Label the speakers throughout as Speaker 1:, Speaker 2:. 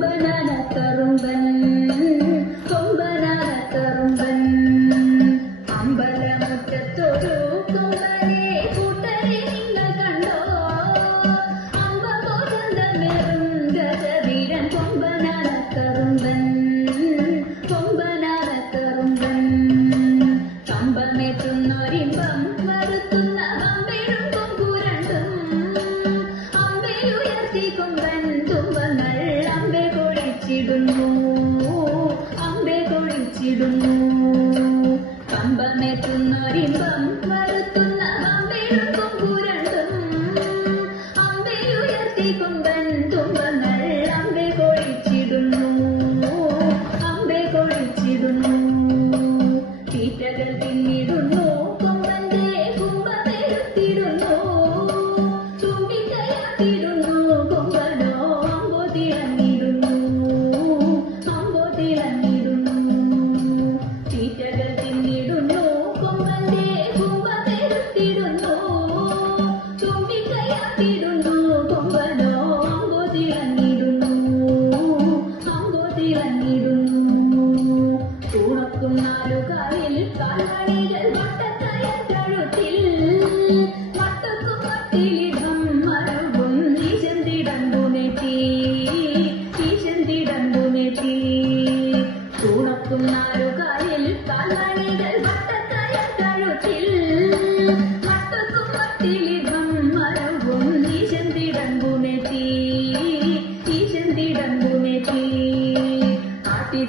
Speaker 1: banana, karong banana. വച്ചിടുന്നു കമ്പമെത്തുന്നൊരിമ്പം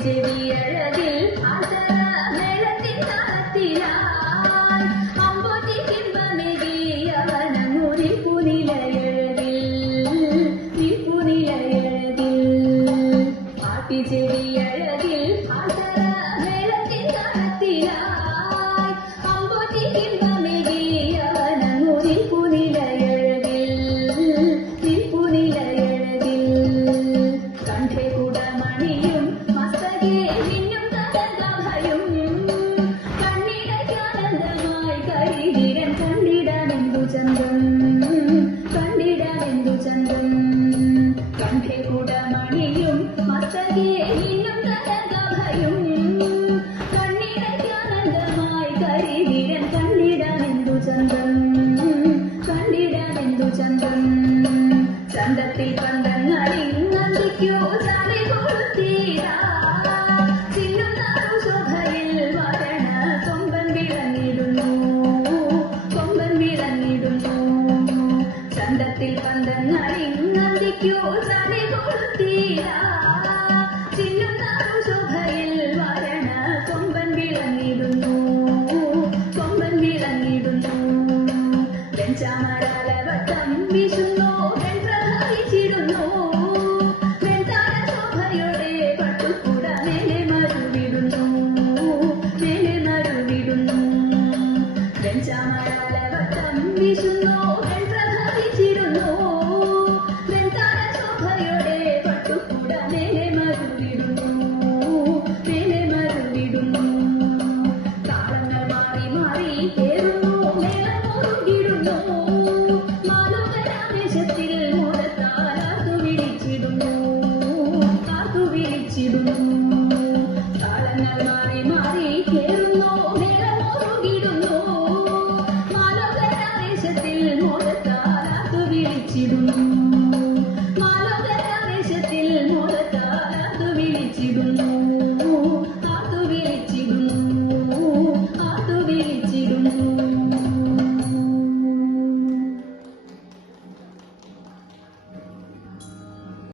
Speaker 1: Devi. ചന്തം കണ്ടിടാതെന്തു ചന്തം കണ്ടെ കൂട മണിയും മസ്തകേ ഇന്നും തരംഗഭയും കണ്ണിടയ്ക്കാനന്ദമായി കരിവീരൻ കണ്ടിടാമെന്തു जाना Thank you.